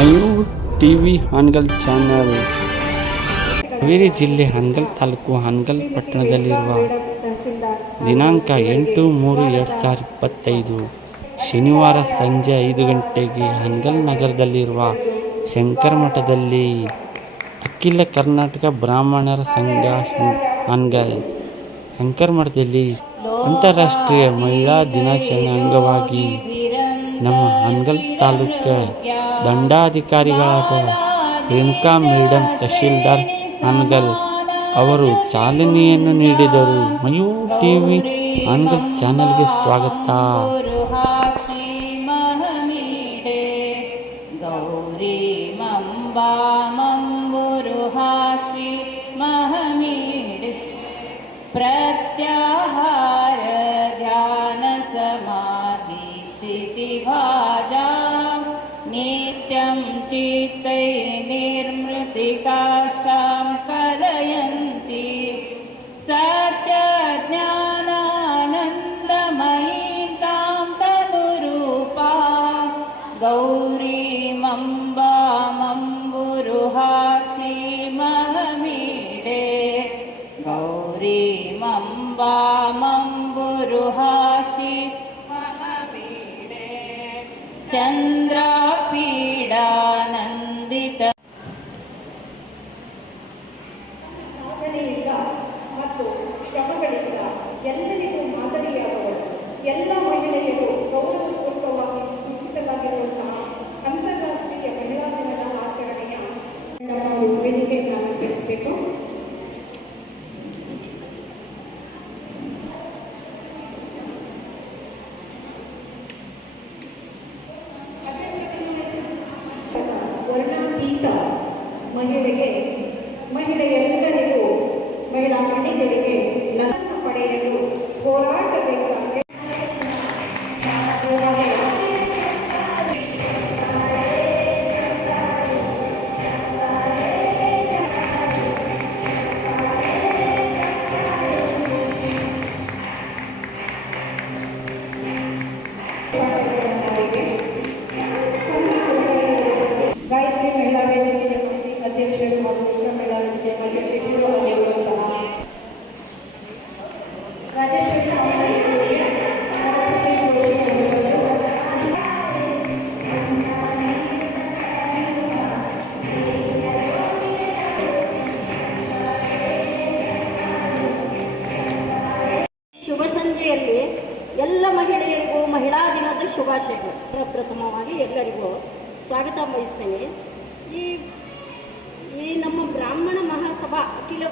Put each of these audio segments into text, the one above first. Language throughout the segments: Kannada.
Mayur TV Hanagal channel. ಹಾವೇರಿ ಜಿಲ್ಲೆ ಹಾನಗಲ್ ತಾಲೂಕು ಹಾನಗಲ್ ಪಟ್ಟಣದಲ್ಲಿರುವ ದಿನಾಂಕ 8/3/2025 ಶನಿವಾರ ಸಂಜೆ 5 ಗಂಟೆಗೆ ಹಾನಗಲ್ ನಗರದಲ್ಲಿರುವ ಶಂಕರ ಮಠದಲ್ಲಿ ಅಖಿಲ ಕರ್ನಾಟಕ ಬ್ರಾಹ್ಮಣರ ಸಂಘ ಹಾನಗಲ್ ಶಂಕರ ಮಠದಲ್ಲಿ ಅಂತಾರಾಷ್ಟ್ರೀಯ ಮಹಿಳಾ ದಿನಾಚರಣೆ ಅಂಗವಾಗಿ ನಮ್ಮ ಹಾನಗಲ್ ತಾಲೂಕು ದಂಡಾಧಿಕಾರಿಗಳಾದ ರೇಣುಕಾ ಮೇಡಮ್ ತಹಶೀಲ್ದಾರ್ ಹಾನಗಲ್ ಅವರು ಚಾಲನೆಯನ್ನು ನೀಡಿದರು. ಮಯೂರ್ ಟಿವಿ ಹಾನಗಲ್ ಚಾನೆಲ್ಗೆ ಸ್ವಾಗತ. प्रत्याहार ध्यान समाधि स्थिति भाजा नित्यं चित्ते निर्मृतिकाष्ठां कलयन्ति सत्य ज्ञानानन्दमयीं तां तनुरूपा गौरीमम्बामम्बुरुहाक्षीमहमीडे गौरीमम्बामम्बुरुहाक्षी महमीडे ಚಂದ್ರಪೀಡಾನಂದಿತ ಸಾಧನೆಯಿಂದ ಮತ್ತು ಶ್ರಮಗಳಿಂದ ಎಲ್ಲರಿಗೂ ಮಾದರಿಯಾದವರು. ಎಲ್ಲ ಮಹಿಳೆಯರು ಗೌರವಪೂರ್ವಕವಾಗಿ ಸೂಚಿಸಲಾಗಿರುವಂತಹ ಅಂತಾರಾಷ್ಟ್ರೀಯ ಮಹಿಳಾ ದಿನದ ಆಚರಣೆಯ ವೇದಿಕೆಯನ್ನು ಅಲಂಕರಿಸಬೇಕು. ವರ್ಣಾತೀತ ಮಹಿಳೆಯರೆಲ್ಲರಿಗೂ ಮಹಿಳಾ ಮಣಿಗಳಿಗೆ ಲಗ್ನ ಪಡೆಯಲು ಹೋರಾಟಬೇಕಾಗಿದೆ. ಗಾಯತ್ರಿ ಮಹಿಳಾ ವೇದಿಕೆಯ ಅಧ್ಯಕ್ಷರು ಹಾಗೂ ವಿಶ್ವ ಮಹಿಳಾ ವೇದಿಕೆಯ ಅಧ್ಯಕ್ಷರು ಆಗಿರುವಂತಹ ಶುಭ ಸಂಜೆಯಲ್ಲಿ ಎಲ್ಲ ಮಹಿಳೆಯರಿಗೂ ಮಹಿಳಾ ದಿನದ ಶುಭಾಶಯಗಳು. ಪ್ರಪ್ರಥಮವಾಗಿ ಎಲ್ಲರಿಗೂ ಸ್ವಾಗತ ಬಯಸ್ತೇನೆ. ಈ ನಮ್ಮ ಬ್ರಾಹ್ಮಣ ಮಹಾಸಭಾ ಅಖಿಲ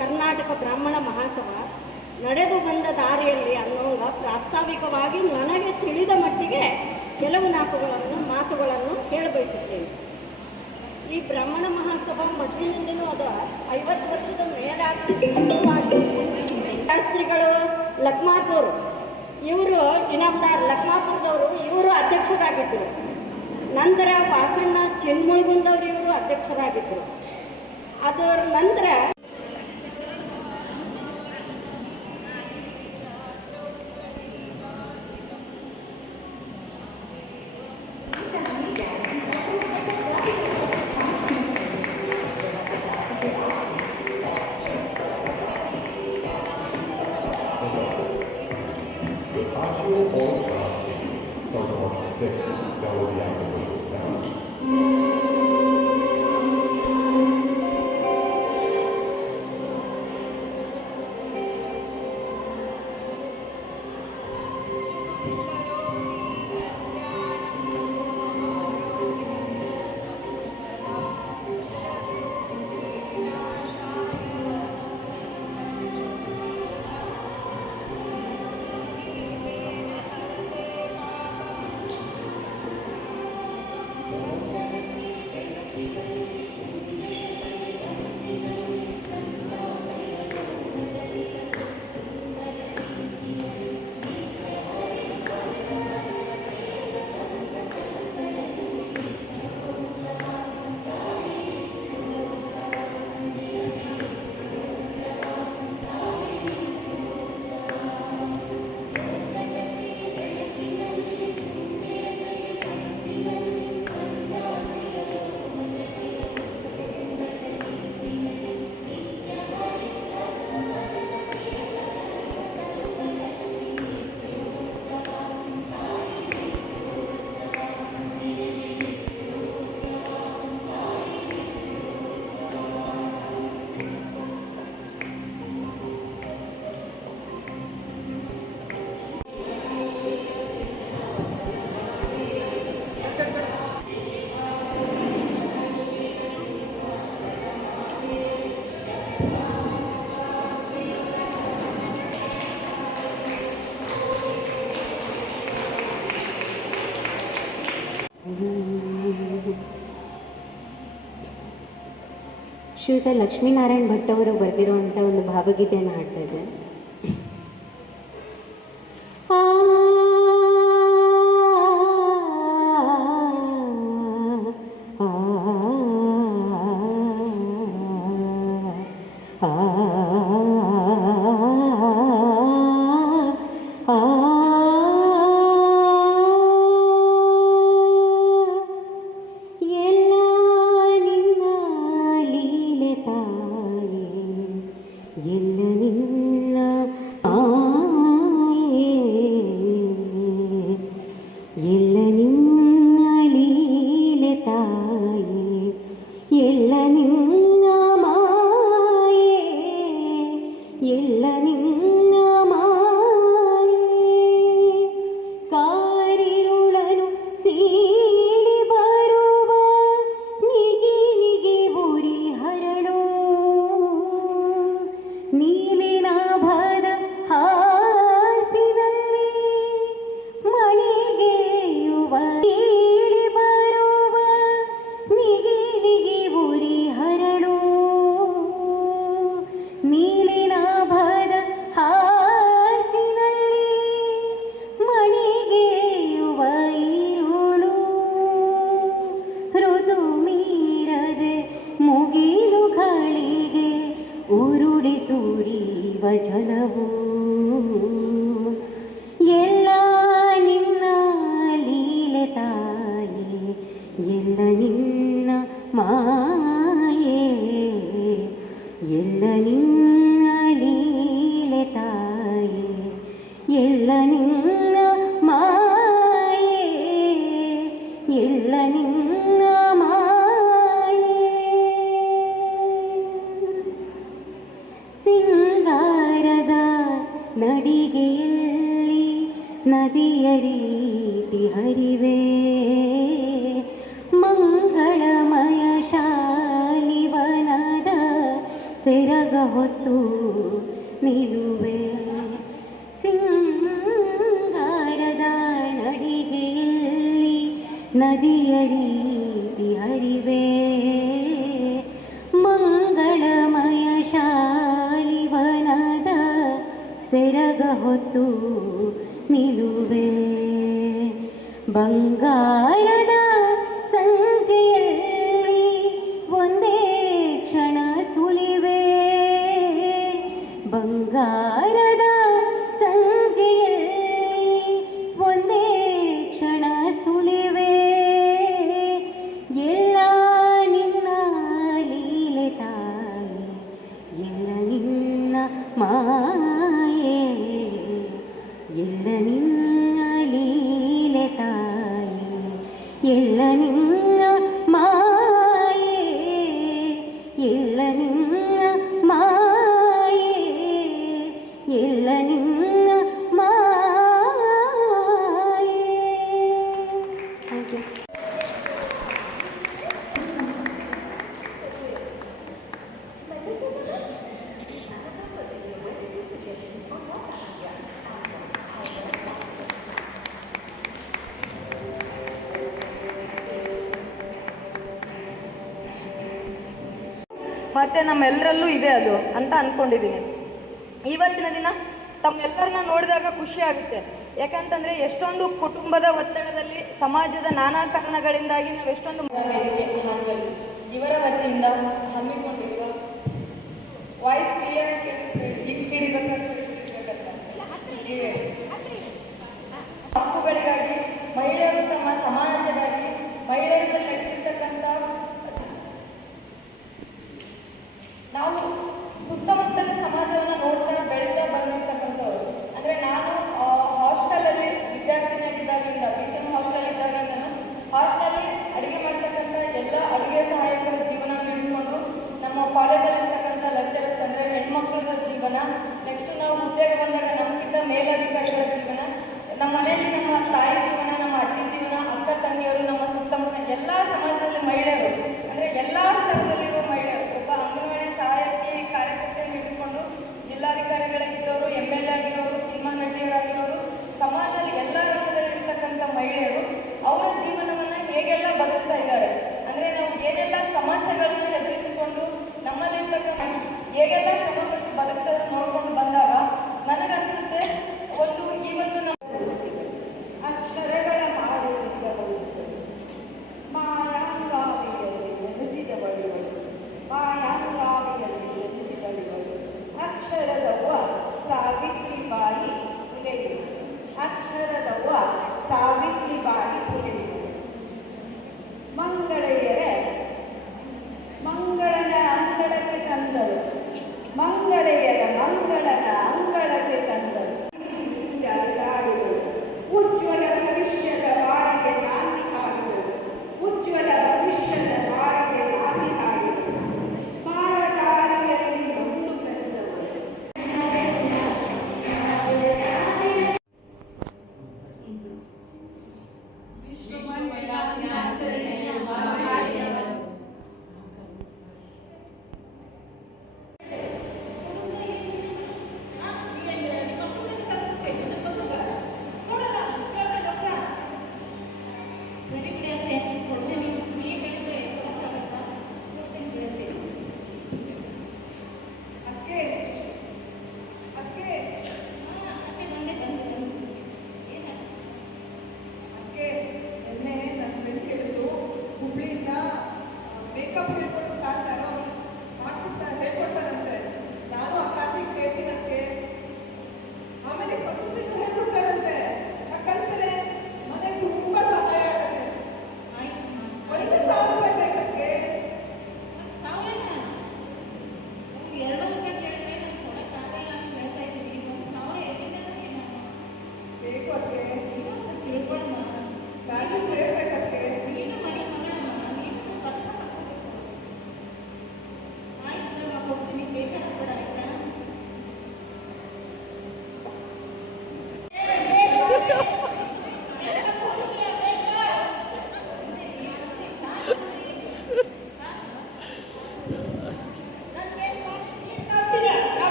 ಕರ್ನಾಟಕ ಬ್ರಾಹ್ಮಣ ಮಹಾಸಭಾ ನಡೆದು ಬಂದ ದಾರಿಯಲ್ಲಿ ಅನ್ನೋಂಗ ಪ್ರಾಸ್ತಾವಿಕವಾಗಿ ನನಗೆ ತಿಳಿದ ಮಟ್ಟಿಗೆ ಕೆಲವು ಮಾತುಗಳನ್ನು ಹೇಳಬಯಸುತ್ತೇನೆ. ಈ ಬ್ರಾಹ್ಮಣ ಮಹಾಸಭಾ ಮೊದಲಿನಿಂದಲೂ ಅದು 50 ವರ್ಷದ ಮೇಲಾಗಿ ಶಾಸ್ತ್ರಿಗಳು ಲಕ್ಮಾಪುರ್ ಇವರು ಇನಾಮದಾರ್ ಲಕ್ಮಾಪುರದವರು ಇವರು ಅಧ್ಯಕ್ಷರಾಗಿದ್ದರು. ನಂತರ ವಾಸಣ್ಣ ಚಿನ್ಮುಳ್ಗುಂದವರು ಇವರು ಅಧ್ಯಕ್ಷರಾಗಿದ್ದರು. ಅದರ ನಂತರ ಶ್ರೀಯುತ ಲಕ್ಷ್ಮೀನಾರಾಯಣ್ ಭಟ್ ಅವರು ಬರೆದಿರುವಂಥ ಒಂದು ಭಾವಗೀತೆಯನ್ನು ಹಾಡ್ತಾ ಇದ್ದೆ. ನದಿಯ ರೀತಿ ಹರಿವೆ ಮಂಗಳಮಯ ಶಾಲಿವನದ ಸೆರಗ ಹೊತ್ತು ನಿಲುವೆ ಸಿಂಗಾರದ ನಡಿಗೆಯಲ್ಲಿ ನದಿಯ ರೀತಿ ಹರಿವೆ ಮಂಗಳಮಯ ಶಾಲಿವನದ ಸೆರಗ ಹೊತ್ತು ನಿಲುವೆ ಬಂಗಾರದ ಸಂಜೆಯಲ್ಲಿ ಒಂದೇ ಕ್ಷಣ ಸುಳಿವೆ ಬಂಗಾರದ ಸಂಜೆಯಲ್ಲಿ ಒಂದೇ ಕ್ಷಣ ಸುಳಿವೆ ಎಲ್ಲ ನಿನ್ನ ಲೀಲೆ ತಾಯಿ ಎಲ್ಲ ನಿನ್ನ ಮಾಯೆ ಎಲ್ಲ ನಿನ್ನ ಲೀಲೆ ತಾಯಿ ಎಲ್ಲ ನಿನ್ನ ಮಾಯೆ ಎಲ್ಲ ನಿನ್ನ ಮಾಯೆ ಎಲ್ಲ ನಿನ್ನ ಮಾಯೆ. Thank you. ಮತ್ತು ನಮ್ಮೆಲ್ಲರಲ್ಲೂ ಇದೆ ಅದು ಅಂತ ಅಂದ್ಕೊಂಡಿದ್ದೀನಿ. ಇವತ್ತಿನ ದಿನ ತಮ್ಮೆಲ್ಲರನ್ನ ನೋಡಿದಾಗ ಖುಷಿ ಆಗುತ್ತೆ. ಯಾಕಂತಂದರೆ ಎಷ್ಟೊಂದು ಕುಟುಂಬದ ಒತ್ತಡದಲ್ಲಿ ಸಮಾಜದ ನಾನಾ ಕಾರಣಗಳಿಂದಾಗಿ ನಾವು ಎಷ್ಟೊಂದು ವೇದಿಕೆ ಹಾಗಲ್ ಇವರ ವತಿಯಿಂದ ಹಮ್ಮಿಕೊಂಡಿರುವ ವಾಯ್ಸ್ ಕ್ಲಿಯರ್ ಇಷ್ಟು ಹಿಡಿಬೇಕಂತ ಹಕ್ಕುಗಳಿಗಾಗಿ ಮಹಿಳೆಯರು ತಮ್ಮ ಸಮಾನತೆಗಾಗಿ ಮಹಿಳೆಯರಲ್ಲಿ ನಡೀತಿರ್ತಕ್ಕಂಥ ನಾವು ಸುತ್ತಮುತ್ತಲ ಸಮಾಜವನ್ನು ನೋಡ್ತಾ ಬೆಳೀತಾ ಬಂದಿರ್ತಕ್ಕಂಥವ್ರು. ಅಂದರೆ ನಾನು ಹಾಸ್ಟೆಲಲ್ಲಿ ವಿದ್ಯಾರ್ಥಿನಿಯಾಗಿದ್ದಾಗಿಂದ BCM ಹಾಸ್ಟೆಲ್ ಇದ್ದಾಗಿಂದನು ಹಾಸ್ಟೆಲಲ್ಲಿ ಅಡುಗೆ ಮಾಡ್ತಕ್ಕಂಥ ಎಲ್ಲ ಅಡುಗೆ ಸಹಾಯಕರ ಜೀವನ ಹಿಡ್ಕೊಂಡು ನಮ್ಮ ಕಾಲೇಜಲ್ಲಿರ್ತಕ್ಕಂಥ ಲೆಕ್ಚರರ್ಸ್ ಅಂದರೆ ಹೆಣ್ಮಕ್ಳ ಜೀವನ, ನೆಕ್ಸ್ಟ್ ನಾವು ಉದ್ಯೋಗ ಬಂದಾಗ ನಮಗಿಂತ ಮೇಲಧಿಕಾರಿಗಳ ಜೀವನ, ನಮ್ಮ ಮನೆಯಲ್ಲಿ ನಮ್ಮ ತಾಯಿ ಜೀವನ, ನಮ್ಮ ಅಜ್ಜಿ ಜೀವನ, ಅಕ್ಕ ತಂಗಿಯರು, ನಮ್ಮ ಸುತ್ತಮುತ್ತ ಎಲ್ಲ ಸಮಾಜದಲ್ಲಿ ಮಹಿಳೆಯರು ಅಂದರೆ ಎಲ್ಲ ಸ್ತರದಲ್ಲಿರುವ ಮಹಿಳೆಯರು, ಒಬ್ಬ ಅಂಗನವಾಡಿ ಸಹಾಯಕಿ ಕಾರ್ಯಕರ್ತೆಯನ್ನು ಹಿಡಿದುಕೊಂಡು ಜಿಲ್ಲಾಧಿಕಾರಿಗಳಾಗಿದ್ದವರು, MLA ಆಗಿರೋರು, ಸಿನಿಮಾ ನಟಿಯರಾಗಿರೋರು, ಸಮಾಜದಲ್ಲಿ ಎಲ್ಲ ರಂಗದಲ್ಲಿ ಇರ್ತಕ್ಕಂಥ ಮಹಿಳೆಯರು ಅವರ ಜೀವನವನ್ನು ಹೇಗೆಲ್ಲ ಬದುಕ್ತಾ ಇದ್ದಾರೆ. ಅಂದರೆ ನಾವು ಏನೆಲ್ಲ ಸಮಸ್ಯೆಗಳನ್ನು ಎದುರಿಸಿಕೊಂಡು ನಮ್ಮ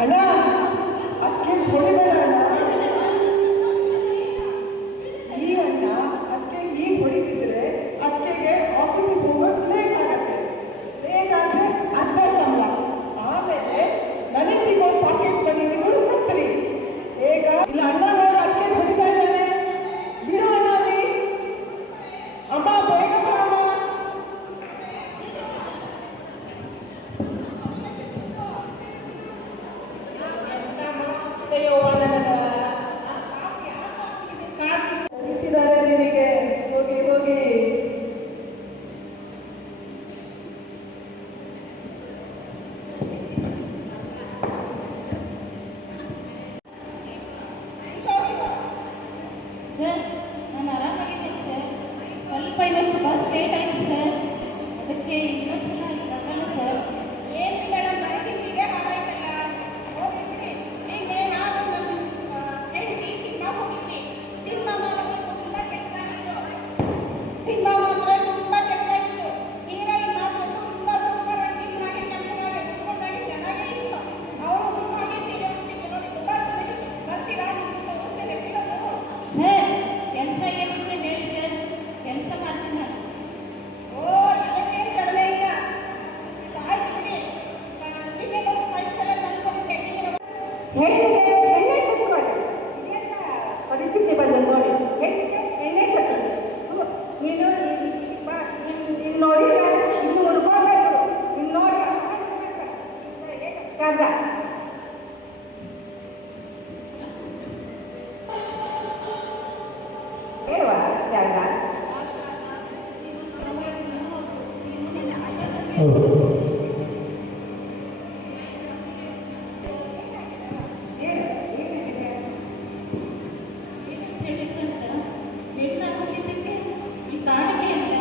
ಅಣ್ಣ ಅಕ್ಕೆ ಹೊಡಿಬೇಡ ಅಣ್ಣ. ಈ ಅಣ್ಣ ಅಕ್ಕೆ ಈ ಹೊಡಿತಿದ್ರೆ ಅಕ್ಕೆಗೆ ಆಫೀಸಿಗೆ ಹೋಗೋದು ಲೇಟ್ ಆಗತ್ತೆ. ಲೇಟ್ ಆದರೆ ಅರ್ಧ ಸಂಬಳ, ಆಮೇಲೆ ನನಗೆ ಸಿಗೋ ಪಾಕೆಟ್ ಮನಿ ನೀವು ಕೊಡ್ತೀರಿ. ಈಗ ಇಲ್ಲ ಅಣ್ಣ ನೋಡಿ ಅಕ್ಕೆ ಹೊಡಿತಾ ಇದ್ದಾನೆ, ಬಿಡು ಅಣ್ಣ ಅಲ್ಲಿ. ಅಮ್ಮ ಬೇಗ ಬಾ ಅಮ್ಮ. ಕಳಿಸಿದ್ದಾರೆ ನಿಮಗೆ, ಹೋಗಿ ಹೋಗಿ. ಸರ್ ನಾನು ಆರಾಮಾಗಿದ್ದೀನಿ ಸರ್. ಸ್ವಲ್ಪ ಇವತ್ತು ಬಸ್ ಲೇಟ್ ಆಯಿತು ಸರ್, ಅದಕ್ಕೆ ಇನ್ನೊಂದು ಸಲ ಬರಲ್ಲ ಸರ್. ಏನು ಮೇಡಮ್ ಮನೆಗೆ ಹಾಗಾಯ್ತಲ್ಲ, ಹೋಗಿದ್ರಿ ನಿನ್ನೆ ನಾನು ನಮ್ಮ ಹೆಂಡತಿ ಸಿನಿಮಾ ಹೋಗಿದ್ವಿ. ಸಿನಿಮಾ ಮಾಡೋದು ತುಂಬ ಕೆಟ್ಟದಾಗಿತ್ತು. ಸಿನಿಮಾ ಮಾತ್ರ ತುಂಬ ಕೆಟ್ಟದಾಗಿತ್ತು. ಹೀರೋಯಿನ್ ಮಾತ್ರ ತುಂಬ ಸೂಪರ್ ಆಗಿ ಮಾಡಿ ನಮ್ಮನ್ನಾಗಿ ಚೆನ್ನಾಗೇ ಇತ್ತು. ಅವರು ನಿಮ್ಮಾಗೆ ಸೀರೆ ಉಟ್ಟಿದ್ದು ನೋಡಿ ತುಂಬ ಚೆನ್ನಾಗಿತ್ತು. ಬರ್ತೀರಾ ನಿಮ್ಗೆ ತೋರಿಸ್ತೇನೆ ಫಿಲಮು. ಕೆಲಸ ಏನಿದ್ರೆ ಹೇಳಿ ಸರ್, ಕೆಲಸ ಮಾಡ್ತೀನಿ ನಾನು. ಓ ಇದಕ್ಕೇನು ಕಡಿಮೆ ಇಲ್ಲ, ಆಯ್ತು ಬಿಡಿ. ನಿಮಗೆ ಒಂದು 5 ಸಲ ತಂದ್ಕೊಬಿಟ್ಟೆ. ಹೆಣ್ಣಿಗೆ ಎಣ್ಣೆ ಶತ್ರುಗಳು ಇದೆಲ್ಲ ಪರಿಸ್ಥಿತಿ ಬಂದ ನೋಡಿ. ಹೆಣ್ಣಿಗೆ ಎಣ್ಣೆ ಶತ್ರು. ನೀನು ನೀನು ನೋಡಿ ಇನ್ನು ಉರ್ಕೋಬೇಕು. ನೀನು ನೋಡಿ ಶಾಂತ ಹೇಳುವ ಶಾಂತ. ಈ ಕಾಡಿಗೆ ಅಲ್ಲ,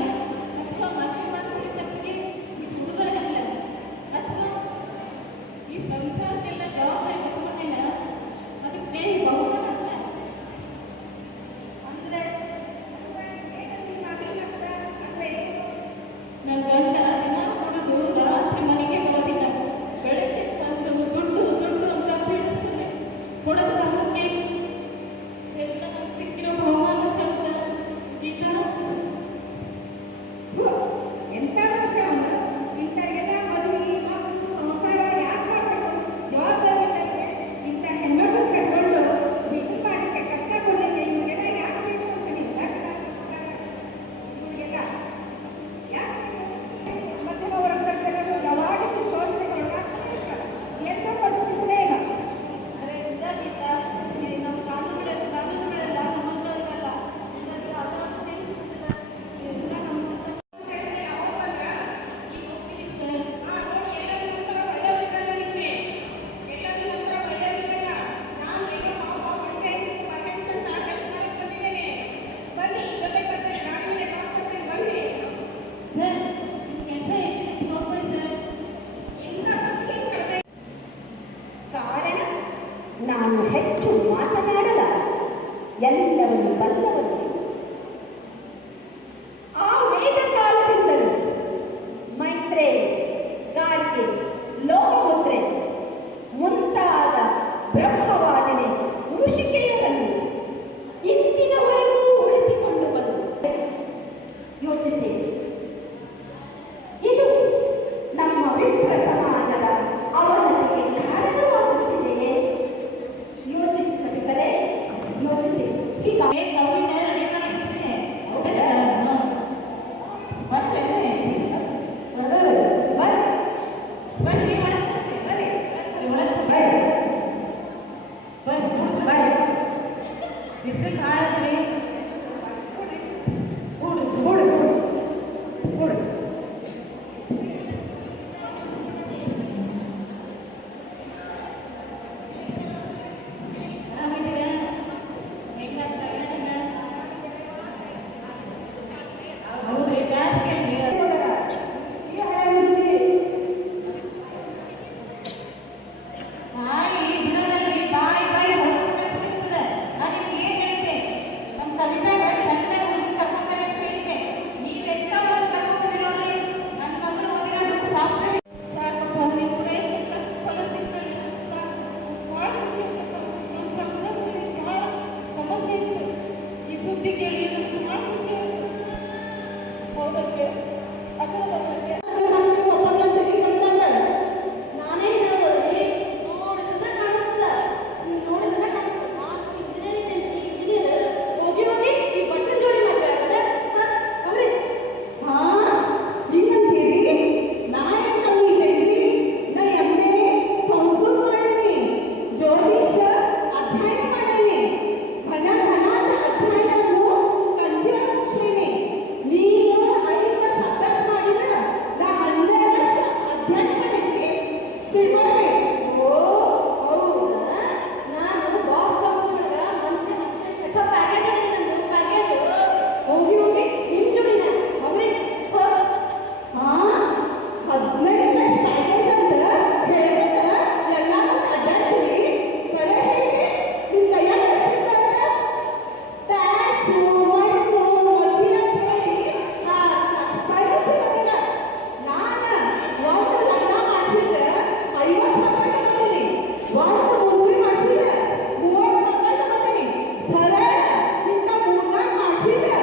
ಅಥವಾ ಮದುವೆ ಮಾಡ್ಕೊಂಡಿದ್ದಕ್ಕೆ ಈ ಹುಡುಗರಲ್ಲ, ಅಥವಾ ಈ ಸಂಸಾರಕ್ಕೆಲ್ಲ ಜವಾಬ್ದಾರಿ ತಗೊಂಡಿಲ್ಲ, ಅದಕ್ಕೆ ಬೇರೆ ಬಹುಮಾನ ಅಲ್ಲ. ನನ್ನ ಗಂಡ ದಿನ ಕೊಡೋದು, ರಾತ್ರಿ ಮನೆಗೆ ಬರೋದಿಲ್ಲ. ಬೆಳಗ್ಗೆ ಬಂದು ದುಡ್ಡು ದುಡ್ಡು ಅಂತ ಪೀಡಿಸ್ತಾನೆ. ಕೊಡೋದು ನಮಗೆ ಎಲ್ಲ ನಮ್ಗೆ ಸಿಕ್ಕಿರೋ ಬಹುಮಾನ ಶಬ್ದ ಈಗ ಎಂಥ ವರ್ಷ ಇಂಥವ್ರಿಗೆಲ್ಲ ಮದುವೆ ಮಕ್ಕಳು ಸಂಸಾರ ಯಾಕೆ ಮಾಡಬೇಕು? ಜವಾಬ್ದಾರಿ ಇದ್ದಕ್ಕೆ ಇಂಥ ಹೆಣ್ಮಕ್ಳು ಕಟ್ಕೊಂಡು ಇದು ಮಾಡಲಿಕ್ಕೆ ಕಷ್ಟ ಕೊಡಲಿಕ್ಕೆ ಇವ್ರಿಗೆಲ್ಲ ಯಾಕೆ ಬೇಕು ಅಂತ ನೀವು ಇವ್ರಿಗೆಲ್ಲ ಯಾಕೆ ಮಧ್ಯಮ ವರ್ಗದವರೆಲ್ಲ ಲವಾಡಿನ ಶೋಷಣೆಗಳು ಎಂಥ ಪರಿಸ್ಥಿತಿನೇ ಇಲ್ಲ. ಆದರೆ ನಿಜಾಗಿತ್ತ ಈ ನಮ್ಮ ಕಾನೂನುಗಳೆಲ್ಲ ನಮ್ಮಂಥವ್ರಿಗಲ್ಲ. ಎಲ್ಲ ನಮ್ಮ ಕಾರಣ ನಾನು ಹೆಚ್ಚು ಮಾತನಾಡಲ, ಎಲ್ಲವನ್ನು ಬಲ್ಲವನು. ಆ ವೇದ ಕಾಲದಿಂದಲೂ ಮೈತ್ರೆ, ಗಾರ್ಗೆ, ಲೋಕಮುದ್ರೆ ಮುಂತಾದ ಬ್ರಹ್ಮವಾದನೆ ಋಷಿಕೆಯರನ್ನು ಇಂದಿನವರೆಗೂ ಉಳಿಸಿಕೊಂಡು ಬಂದು ಯೋಚಿಸಿ. ಕೊಡು. ಆರಾಮಿದ್ದೀರಾ? ಹೆಂಗಾಗ್ತಾ ಇದೆ? ಹೌದು, ಬ್ಯಾಸ್ಗೆ ಕೊಡಲ್ಲ. ಈ ಹಳೆ ಮುಂಚೆ ತಾಯಿ ದಿನದಲ್ಲಿ ಬಾಯಿ ಹೊರತುತ್ತದೆ. ನಾನು ನಿಮ್ಗೆ ಏನು ಹೇಳ್ತೆ, ನಮ್ಮ ತಂದೆಗ ಚಂದ ಕರ್ಕೊಂಡ್ಬರಕ್ಕೆ ಹೇಳಿದ್ದೆ. ನೀವೆಂತ ಒಂದು ಕರ್ಕೊಂಡ್ಬರೋರಿ? ನನ್ನ ಮಗಳು ಓದಿರೋದು ಸಾಫ್ಟ್ವೇರ್ ಸಾಕಪ್ಪ. ನಿಮ್ಮ ಕೈ ಭಾಳ ಖುಷಿ ಆಯ್ತು. ನಮ್ಮ ಸಂಘದಲ್ಲಿ ಭಾಳ ಸಮಸ್ಯೆ ಇತ್ತು. ಈ ಸುದ್ದಿ ಕೇಳಿ ನನಗೆ ಭಾಳ ಖುಷಿ ಆಯಿತು. ಹೌದಕ್ಕೆ ಅಶೋಕಕ್ಕೆ ನಾನೇ ಹೇಳೋದ್ರಿ, ನೋಡಿದ್ರೆ ಕಾಣಿಸ್ತಾ, ನೋಡಿದ್ರೆ ಕಾಣಿಸ್ತಾ. ನಾನು ಇಂಜಿನಿಯರ್ ಹೋಗಿ ಈ ಬಟ್ಟೆ ಜೋಡಿ ಮದುವೆ ಆಗದೆ ಅವ್ರಿ ಹಾ ಹಿಂಗಂತೀರಿ? ನಾ ಏನ್ ಕಲಿತೇನ್ರಿ? ನಾ MA ಸಂಸ್ಕೃತ ಮಾಡೀನಿ, ಜ್ಯೋತಿಷ್ಯ ಅಧ್ಯಯನ ಮಾಡೀನಿ, ಘನ ಅಧ್ಯಯನವನ್ನು ಕಂಚಿನ ಮುಗಿಸೀನಿ. ನೀನು 5 ವರ್ಷ ಅಭ್ಯಾಸ ಮಾಡಿದ್ರ, ನಾ 12 ವರ್ಷ ಅಧ್ಯಯನ ಮಾಡೀನಿ. ತಿಳ್ಕೊಳ್ರಿ. ಓ ಹೌದಾ? ನಾನು ಬಾಸ್ ಕಂಪ್ನಿಯೊಳಗ ಮಂತ್ಲಿ ಹೊಸ ಪ್ಯಾಕೇಜ್ ನಂದು ಪ್ಯಾಕೇಜ್ ಹೋಗಿ ನಿಮ್ಮ ಜೋಡಿನ ಅವ್ರಿ ಹಾ 15 ಲಕ್ಷ ಪ್ಯಾಕೇಜ್ ಅಂತ ಹೇಳ್ಬಿಟ್ಟ ಎಲ್ಲಾನು ಅಡ್ಡಾಡ್ತೀರಿ. ಖರೆ ಹೇಳಿ ನಿಮ್ ಕೈಯಾಗ ಎಷ್ಟಿರ್ತಾವ? ಟ್ಯಾಕ್ಸು ಮಣ್ಣು ವಕೀಲ ಅಂತ ಹೇಳಿ 4 ಲಕ್ಷ ರೂಪಾಯಿಗೂ ಸಿಗೋದಿಲ್ಲ. ನಾನು ಒಂದು ಲಗ್ನ ಮಾಡಿಸಿದ್ರೆ 50 ಸಾವಿರ ತಗೊಂಡಿನಿ, ಒಂದು ಮದುವೆ ಮಾಡಿಸಿದ್ರೆ 30 ಸಾವಿರ ತಗೊಂಡಿನಿ. ಸರಳ ಇಂಥ 3-4 ಮಾಡಿಸಿದ್ರೆ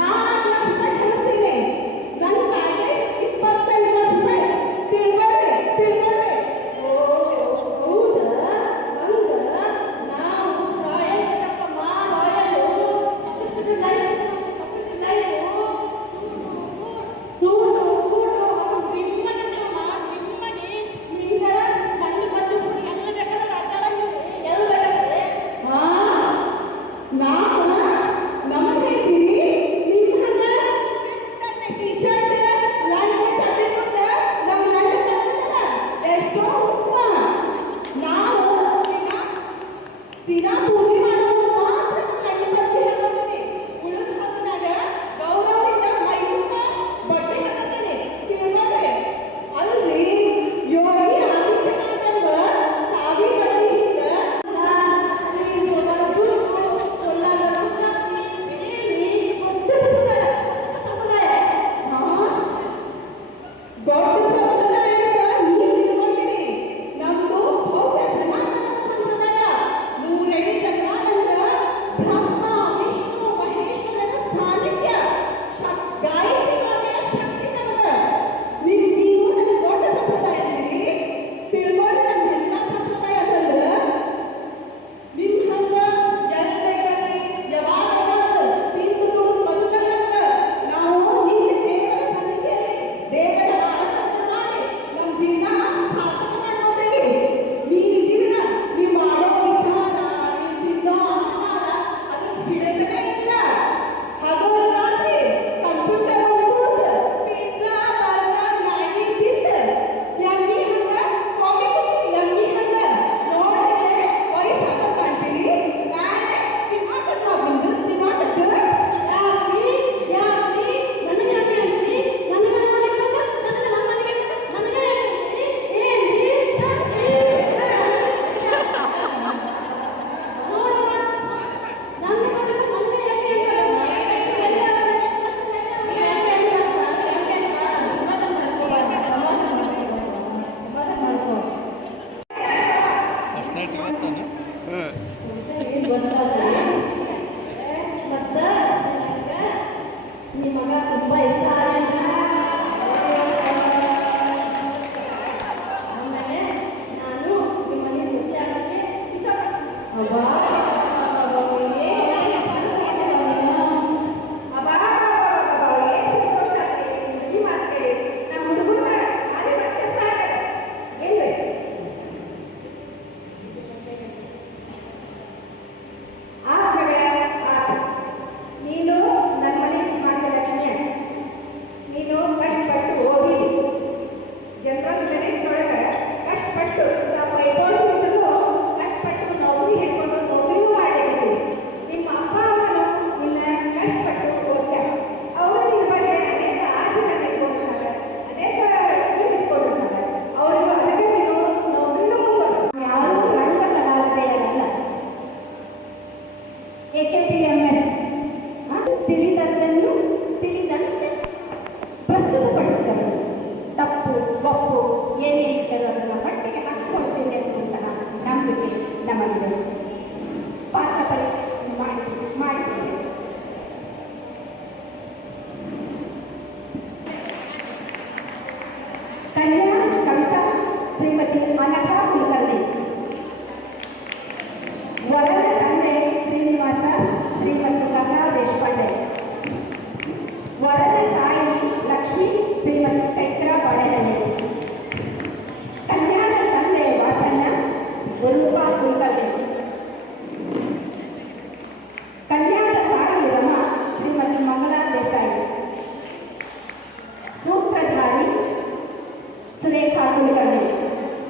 4 ಲಕ್ಷ ರೂಪಾಯಿ ಕಳಿಸ್ತೀನಿ. ನನ್ನ ಪ್ಯಾಕೇಜ್ 25 ಲಕ್ಷ ರೂಪಾಯಿ. ತಿಳ್ಕೊಳ್ರಿ. ಓ ಹೌದಾ? ಹಂಗ ನಾವು ರಾಯಲ್ ಕಟ್ಟಪ್ಪ ರಾಯಲ್ ಸಫಿಸ್ಟಿಕೇಟೆಡ್ ಲೈಫ್ ಸೂಟು ನಿಮ್ಮನೆ ನಿಮ್ಗೆ ನನ್ನ ಬಂದು ಎಲ್ಲ ಬೇಕಾದ್ರೆ ಅಡ್ಡಾಡಂಗೆ ಎಲ್ಲ ಬೇಕಾದ್ರೆ ಹಾ ನಾನು ನಮ್ಮ ಹೇಳ್ತೀನಿ, ನಿಮ್ಮ ಹಂಗ ಟಿ-ಶರ್ಟ್ ಲಂಚ್ ಹಾಕಿಕೊಂಡ ನಮ್ಮ ಲಂಚ್ ಬಂದಿದ್ದಲ್ಲ ಎಷ್ಟೋ ಉತ್ತಮ. ನಾವು ದಿನ ಪೂಜೆ ಮಾಡೋದು ಮಾತ್ರ ಕಣ್ಣು ಬಚ್ಚಿ ಹೇಳ್ಕೊತೀನಿ. ಉಳಿದ ಹೊತ್ತಿನಾಗ ಗೌರವದಿಂದ ಮೈ ತುಂಬ ಬಟ್ಟೆ ಹಾಕತೀನಿ. ತಿಳ್ಕೊಳ್ರಿ. ಅಲ್ಲಿ ಯೋಗಿ ಆದಿತ್ಯನಾಥಂಗ ಕಾವಿ ಬಟ್ಟೆ ಹಿಂಗ ದೊಡ್ಡ ಸಂಪ್ರದಾಯಕ್ಕೆ ನೀವು ತಿಳ್ಕೊಂಡಿರಿ. ನಮ್ದು ಭವ್ಯ ಸನಾತನದ ಸಂಪ್ರದಾಯ. 100 ಜನ್ಮಾನಂದ ಬ್ರಹ್ಮ ವಿಷ್ಣು ಮಹೇಶ್ವರನ ಸಾನ್ನಿಧ್ಯ, ಗಾಯತ್ರಿವಾದಿಯ ಶಕ್ತಿ ನಮಗ. ನೀವು ನನಗೆ ದೊಡ್ಡ ಸಂಪ್ರದಾಯ ಅಂತೀರಿ. ತಿಳ್ಕೊಂಡು ನಮ್ಮ ಎಲ್ಲ ಸಂಪ್ರದಾಯ ಅಂತಂದ್ರೆ ನಿಮ್ಮ ಹಂಗ ಎಲ್ಲರಲ್ಲಿ ಯಾವಾಗ ತಿಂದು ಬದುಕಲ್ಲ. ನಾವು ನಿನ್ನ ದೇವರ ಸನ್ನಿಧಿಯಲ್ಲಿ ದೇವರ ಆರಾಧನೆ ಮಾಡಿ ನಮ್ಮ ಜೀವನ ಸಾರ್ಥಕ ಮಾಡ್ಬೋದೇವಿ. ನೀವಿದ್ದೀರಲ್ಲ, ನೀವು ಮಾಡೋ ವಿಚಾರ, ನೀವು ತಿನ್ನೋ ಆಹಾರ ಅದು ಹಿಡಿತನೇ ಇಲ್ಲ. ಹಗಲು ರಾತ್ರಿ ಕಂಪ್ಯೂಟರ್ ಕೂತು ಪಿಜ್ಜಾ ಬರ್ಗರ್ ಮ್ಯಾಗಿ ತಿಂದು ಎಮ್ಮಿ ಹಂಗ ಕಾಫಿ ಕುಡಿದು ಎಮ್ಮಿ ಹಂಗ ನೋಡಿದ್ರೆ ವಯಸ್ಸಾದ ಕಾಣ್ತೀರಿ. ನಾಳೆ ದಿಮಾಕಕ್ಕೆ ಬಂದು ದಿಮಾಕಕ್ಕೆ ನನಗೆ ಹೇಳ್ತೀರಿ, ನನಗೆ ನೋಡಿಕೊಂಡು ನನಗೆ ನಮ್ಮ ಮನೆಗೆ ನನಗೆ ನಿಮ್ಮ ಮಗ ತುಂಬಾ ಇಷ್ಟ ಆಮೇಲೆ ನಾನು ನಿಮ್ಮ ಮನೆ ಸೊಸೆ ಆಗಕ್ಕೆ ಇಷ್ಟಪಡ್ತೀನಿ. ನೀನು ನನ್ನ ಮನೆ ಭಾಗ್ಯಲಕ್ಷ್ಮಿ. ಶ್ರೀಮತಿ ಚೈತ್ರ ಬಾಳೆಹಳ್ಳಿ. ಕನ್ಯಾದ ತಂದೆ ವಾಸಣ್ಣ, ಗುರುಪಾ ಕುಲಕರ್ಣಿ. ಕನ್ಯಾದ ತಾಯಿ ರಮಾ, ಶ್ರೀಮತಿ ಮಂಗಳಾ ದೇಸಾಯಿ. ಸೂತ್ರಧಾರಿ ಸುರೇಖಾ ಕುಲಕರ್ಣಿ.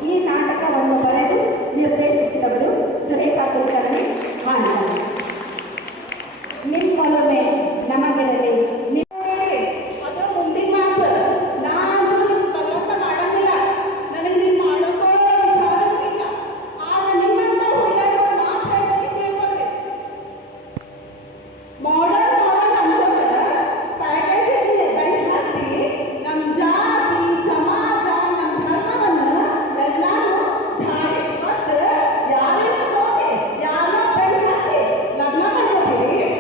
ಈ ನಾಟಕವನ್ನು ಬರೆದು ನಿರ್ದೇಶಿಸಿದವರು ಸುರೇಖಾ ಕುಲಕರ್ಣಿ ಹಾನಗಲ್. ನಿಮ್ಮೊಲಮೆ ನಮಗೆರಲಿ. ಅದು ಮುಂದಿನ ಮಾತು. ನಾನು ನಿಮ್ಮ ಬಲವಂತ ಮಾಡಂಗಿಲ್ಲ. ನನಗೆ ನಿಮ್ಮ ಮಾಡೋಕ್ಕೋ ವಿಚಾರವೂ ಇಲ್ಲ. ಆಗ ನಿಮ್ಮಂತ ಹುಡುಗರು ಮಾತು ಹೇಳ್ದಂಗೆ ಕೇಳ್ಕೊಳ್ರಿ. ಮಾಡರ್ನ್ ಅನ್ಕೊಂಡ ಪ್ಯಾಕೇಜಲ್ಲಿ ಗಂಟು ಹಾಕಿ ನಮ್ಮ ಜಾತಿ, ಸಮಾಜ, ನಮ್ಮ ಧರ್ಮವನ್ನು ಎಲ್ಲಾನು ಜಾಡಿಸ್ಕೊಟ್ಟು ಯಾರಿಂದ ಹೋಗಿ ಯಾರನ್ನ ಗಂಟು ಹಾಕಿ ಲಗ್ನ ಮಾಡ್ಕೊತೀರಿ.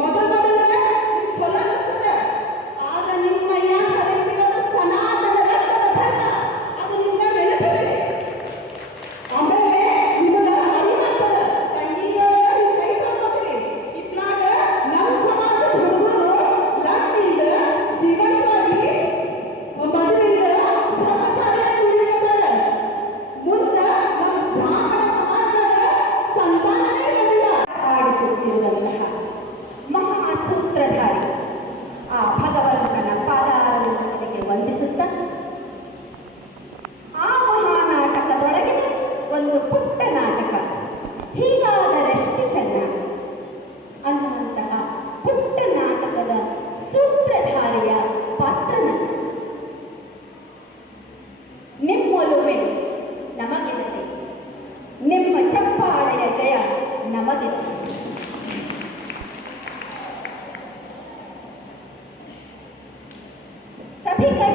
ಮೊದಲು ನಿಮ್ಗೆ ಚಲೋ ಅನಿಸ್ತದೆ. ಆಗ ನಿಮ್ಮ ಮೈಯ ಹರಿತಿರೋದು ಸನಾತನ ರಕ್ತದ ಬಣ್ಣ. ಅದು ನಿಮ್ಗೆ ನೆನಪಿರಲಿ. ಆಮೇಲೆ ನಿಮಗೆ ಅರಿವಾಗ್ತದೆ. ಕಣ್ಣೀರೊಳಗೆ ನೀವು ಕೈ ತೊಳ್ಕೊತೀರಿ. ಇತ್ಲಾಗ ನಮ್ಮ ಸಮಾಜದ ಹುಡುಗರು ಲಗ್ನಿಂದ ಜೀವಂತವಾಗಿ ಮದುವೆಯಿಂದ ಬ್ರಹ್ಮಚಾರಿಯಾಗಿ ಉಳಿದಿದ್ದಾರೆ. ಮುಂದೆ ನಮ್ಮ ಬ್ರಾಹ್ಮಣ ಸಮಾಜದ ಸಂತಾನನೇ ಇರಲಿಲ್ಲ. ಆಡಿಸುತ್ತಿರುವಂತಹ ಮಹಾಸೂತ್ರಧಾರಿ ಆ ಭಗವಂತನ ಪಾದಾರವಿಂದಗಳಿಗೆ ವಂದಿಸುತ್ತ ಆ ಮಹಾನಾಟಕದೊಳಗಿನ ಒಂದು ಪುಟ್ಟ ನಾಟಕ ಹೀಗಾದರೆಷ್ಟು ಚೆನ್ನ ಅನ್ನುವಂತಹ ಪುಟ್ಟ ನಾಟಕದ ಸೂತ್ರಧಾರಿಯ ಪಾತ್ರನ ನಿಮ್ಮೊಲುಮೆ ನಮಗಿರಲಿ. ನಿಮ್ಮ ಚಪ್ಪಾಳೆಯ ಜಯ ನಮಗಿರಲಿ. सभी का